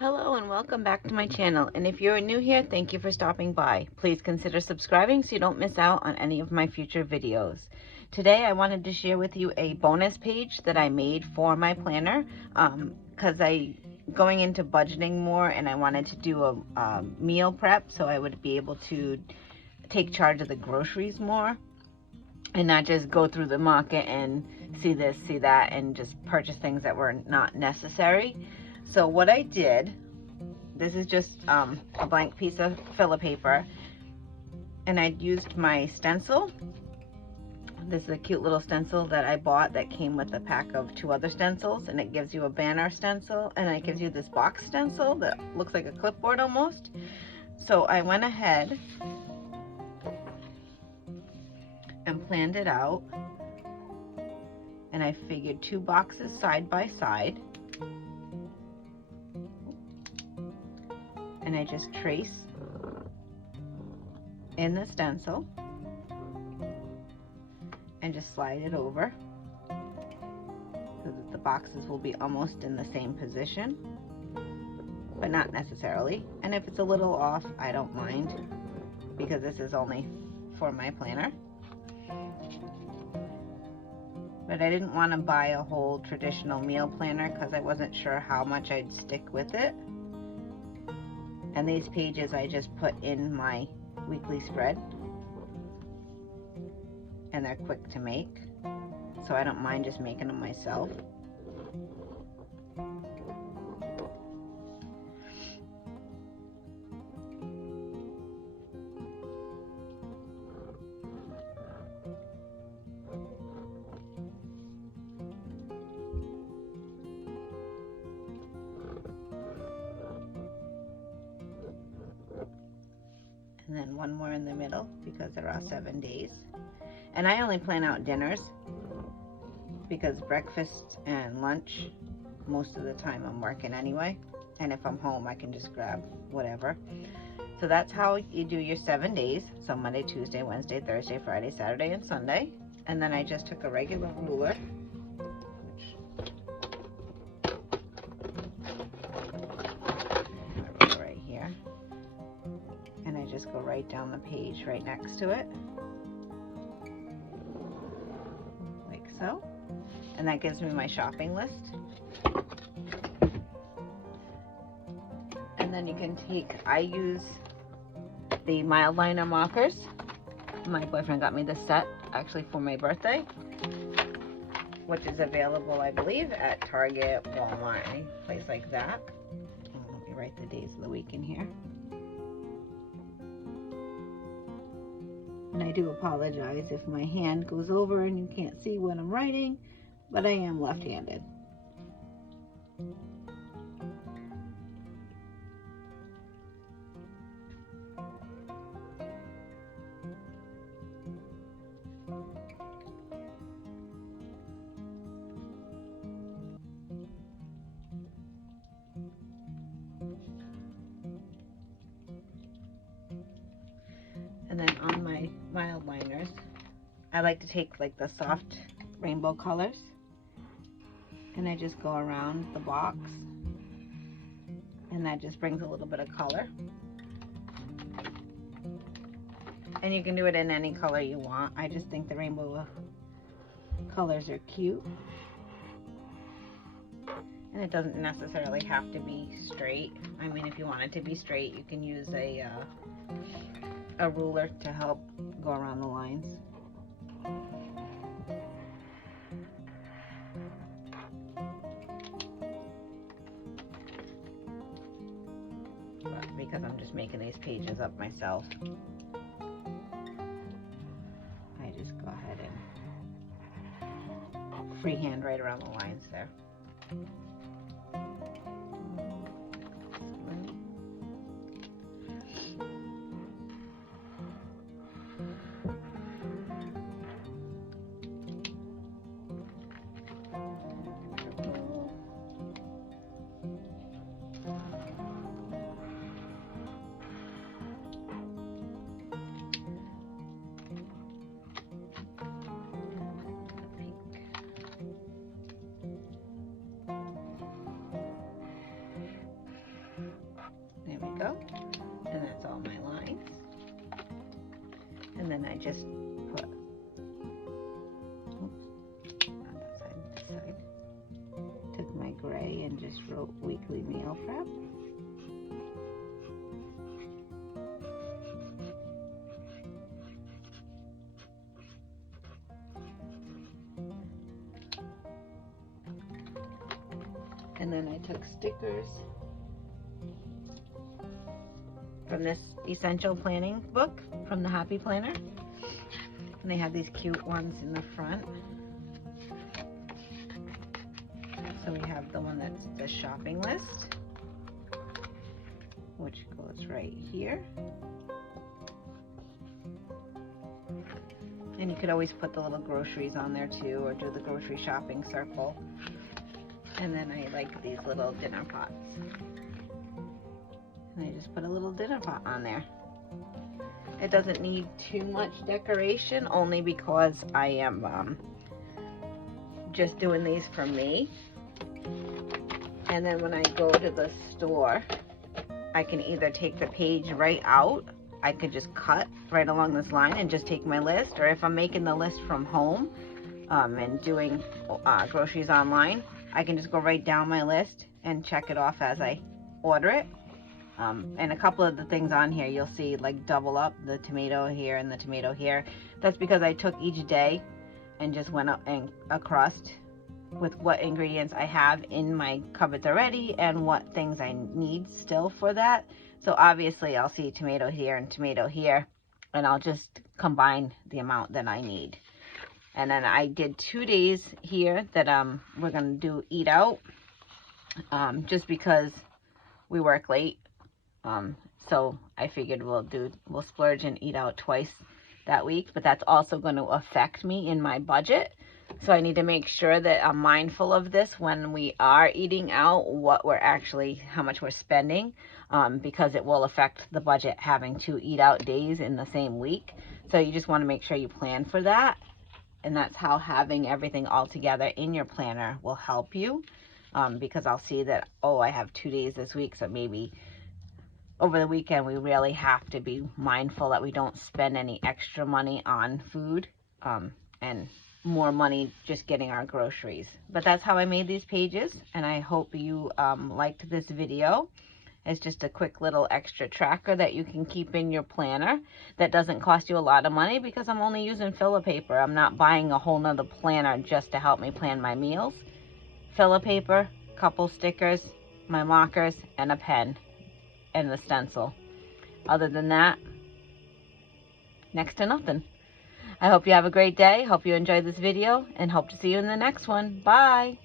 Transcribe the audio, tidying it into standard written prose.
Hello and welcome back to my channel, and if you're new here, thank you for stopping by. Please consider subscribing so you don't miss out on any of my future videos. Today I wanted to share with you a bonus page that I made for my planner because I going into budgeting more and I wanted to do a meal prep so I would be able to take charge of the groceries more and not just go through the market and see this, see that, and just purchase things that were not necessary. So what I did, this is just a blank piece of filler paper, and I used my stencil. This is a cute little stencil that I bought that came with a pack of 2 other stencils, and it gives you a banner stencil, and it gives you this box stencil that looks like a clipboard almost. So I went ahead and planned it out, and I figured 2 boxes side by side, and I just trace in the stencil and just slide it over so that the boxes will be almost in the same position, but not necessarily. And if it's a little off, I don't mind, because this is only for my planner. But I didn't want to buy a whole traditional meal planner because I wasn't sure how much I'd stick with it. And these pages I just put in my weekly spread, and they're quick to make, so I don't mind just making them myself. And then one more in the middle because there are 7 days. And I only plan out dinners because breakfast and lunch, most of the time I'm working anyway. And if I'm home, I can just grab whatever. So that's how you do your 7 days. So Monday, Tuesday, Wednesday, Thursday, Friday, Saturday, and Sunday. And then I just took a regular ruler, right here, and I just go right down the page right next to it, like so. And that gives me my shopping list. And then you can take, I use the mild liner markers. My boyfriend got me this set actually for my birthday, which is available, I believe, at Target, Walmart, any place like that. Let me write the days of the week in here. And I do apologize if my hand goes over and you can't see what I'm writing, but I am left-handed. And then on my mild liners, I like to take like the soft rainbow colors, and I just go around the box, and that just brings a little bit of color. And you can do it in any color you want. I just think the rainbow colors are cute. And it doesn't necessarily have to be straight. I mean, if you want it to be straight, you can use a ruler to help go around the lines. But because I'm just making these pages up myself, I just go ahead and freehand right around the lines there. then I just put, oops, not that side, this side. Took my gray and just wrote weekly meal prep. And then I took stickers from this essential planning book from the Happy Planner. And they have these cute ones in the front. So we have the one that's the shopping list, which goes right here. And you could always put the little groceries on there too, or do the grocery shopping circle. And then I like these little dinner pots. And I just put a little dinner pot on there. It doesn't need too much decoration, only because I am just doing these for me. And then when I go to the store, I can either take the page right out. I could just cut right along this line and just take my list. Or if I'm making the list from home and doing groceries online, I can just go right down my list and check it off as I order it. And a couple of the things on here, you'll see like double up, the tomato here and the tomato here. That's because I took each day and just went up and across with what ingredients I have in my cupboards already and what things I need still for that. So obviously I'll see tomato here and tomato here, and I'll just combine the amount that I need. And then I did 2 days here that we're gonna do eat out, just because we work late. So I figured we'll splurge and eat out twice that week, but that's also going to affect me in my budget. So I need to make sure that I'm mindful of this when we are eating out, how much we're spending, because it will affect the budget having 2 eat out days in the same week. So you just want to make sure you plan for that. And that's how having everything all together in your planner will help you, because I'll see that, oh, I have 2 days this week, so maybe over the weekend we really have to be mindful that we don't spend any extra money on food, and more money just getting our groceries. But that's how I made these pages, and I hope you liked this video. It's just a quick little extra tracker that you can keep in your planner that doesn't cost you a lot of money, because I'm only using filler paper. I'm not buying a whole nother planner just to help me plan my meals. Filler paper, couple stickers, my markers, and a pen, and the stencil. Other than that, next to nothing. I hope you have a great day. Hope you enjoyed this video, and hope to see you in the next one. Bye.